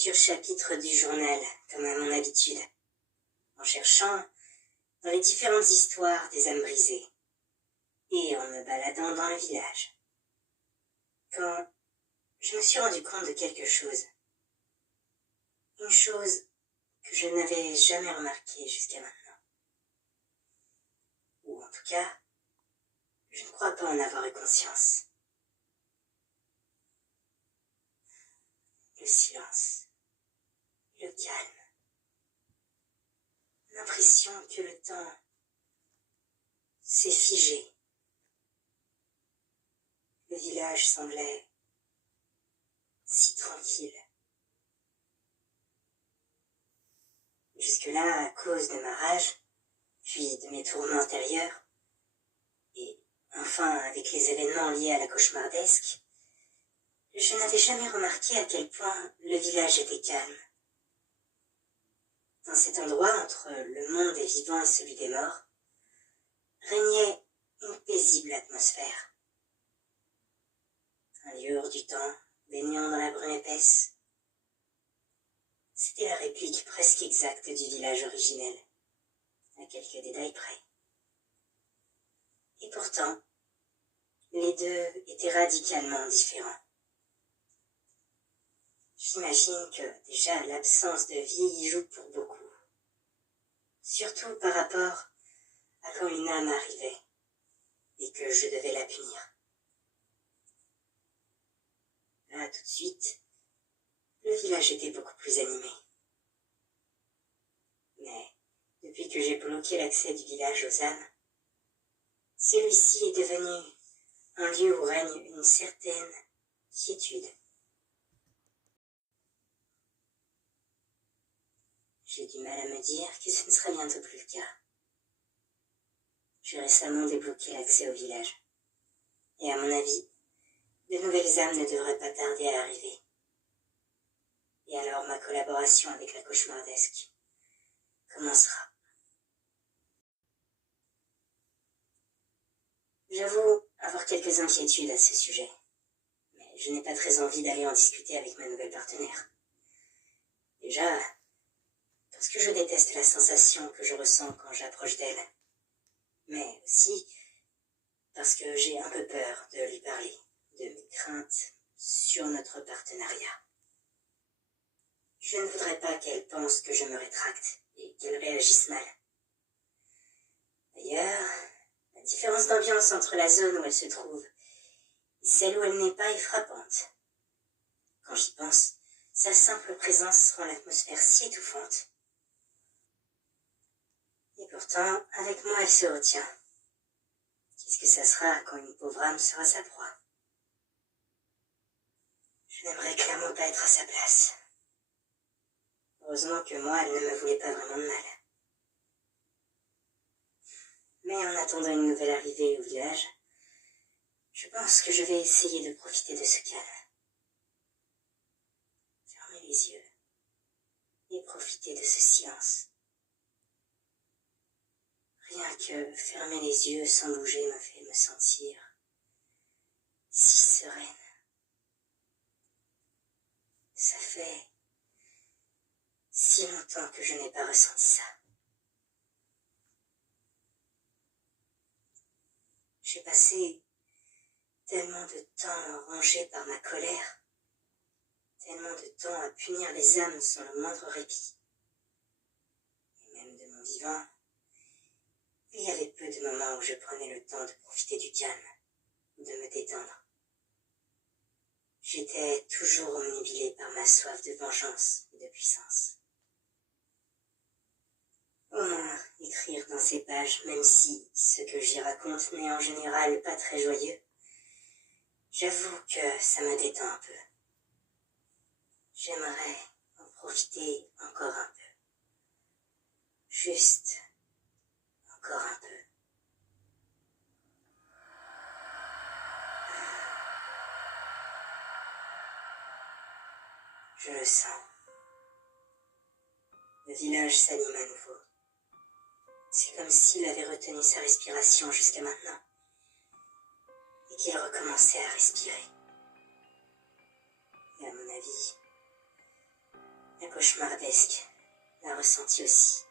futurs chapitres du journal, comme à mon habitude, en cherchant dans les différentes histoires des âmes brisées, et en me baladant dans le village. Quand je me suis rendu compte de quelque chose, une chose que je n'avais jamais remarquée jusqu'à maintenant. Ou en tout cas, je ne crois pas en avoir eu conscience. Le silence, le calme, l'impression que le temps s'est figé. Le village semblait si tranquille. Jusque-là, à cause de ma rage, puis de mes tourments antérieurs, et enfin avec les événements liés à la cauchemardesque, je n'avais jamais remarqué à quel point le village était calme. Dans cet endroit, entre le monde des vivants et celui des morts, régnait une paisible atmosphère. Un lieu hors du temps, baignant dans la brume épaisse. C'était la réplique presque exacte du village originel, à quelques détails près. Et pourtant, les deux étaient radicalement différents. J'imagine que déjà l'absence de vie y joue pour beaucoup. Surtout par rapport à quand une âme arrivait et que je devais la punir. Là, tout de suite, le village était beaucoup plus animé. Mais depuis que j'ai bloqué l'accès du village aux âmes, celui-ci est devenu un lieu où règne une certaine quiétude. J'ai du mal à me dire que ce ne sera bientôt plus le cas. J'ai récemment débloqué l'accès au village. Et à mon avis, de nouvelles âmes ne devraient pas tarder à arriver. Et alors ma collaboration avec la cauchemardesque commencera. J'avoue avoir quelques inquiétudes à ce sujet, mais je n'ai pas très envie d'aller en discuter avec ma nouvelle partenaire. Déjà, parce que je déteste la sensation que je ressens quand j'approche d'elle, mais aussi parce que j'ai un peu peur de lui parler de mes craintes sur notre partenariat. Je ne voudrais pas qu'elle pense que je me rétracte et qu'elle réagisse mal. D'ailleurs, la différence d'ambiance entre la zone où elle se trouve et celle où elle n'est pas est frappante. Quand j'y pense, sa simple présence rend l'atmosphère si étouffante. Et pourtant, avec moi, elle se retient. Qu'est-ce que ça sera quand une pauvre âme sera sa proie? Je n'aimerais clairement pas être à sa place. Heureusement que moi, elle ne me voulait pas vraiment de mal. Mais en attendant une nouvelle arrivée au village, je pense que je vais essayer de profiter de ce calme. Fermer les yeux et profiter de ce silence. Rien que fermer les yeux sans bouger me fait me sentir si sereine. Ça fait si longtemps que je n'ai pas ressenti ça. J'ai passé tellement de temps rongé par ma colère, tellement de temps à punir les âmes sans le moindre répit. Et même de mon vivant, il y avait peu de moments où je prenais le temps de profiter du calme, de me détendre. J'étais toujours omnibulé par ma soif de vengeance et de puissance. Au moins, écrire dans ces pages, même si ce que j'y raconte n'est en général pas très joyeux, j'avoue que ça me détend un peu. J'aimerais en profiter encore un peu. Juste encore un peu. Je le sens. Le village s'anime à nouveau. C'est comme s'il avait retenu sa respiration jusqu'à maintenant et qu'il recommençait à respirer. Et à mon avis, cauchemardesque l'a ressenti aussi.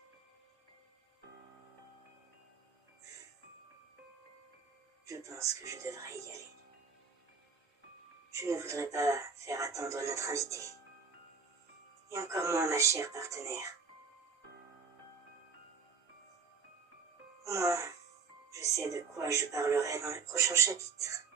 Je pense que je devrais y aller. Je ne voudrais pas faire attendre notre invité. Et encore moins ma chère partenaire. Moi, je sais de quoi je parlerai dans le prochain chapitre.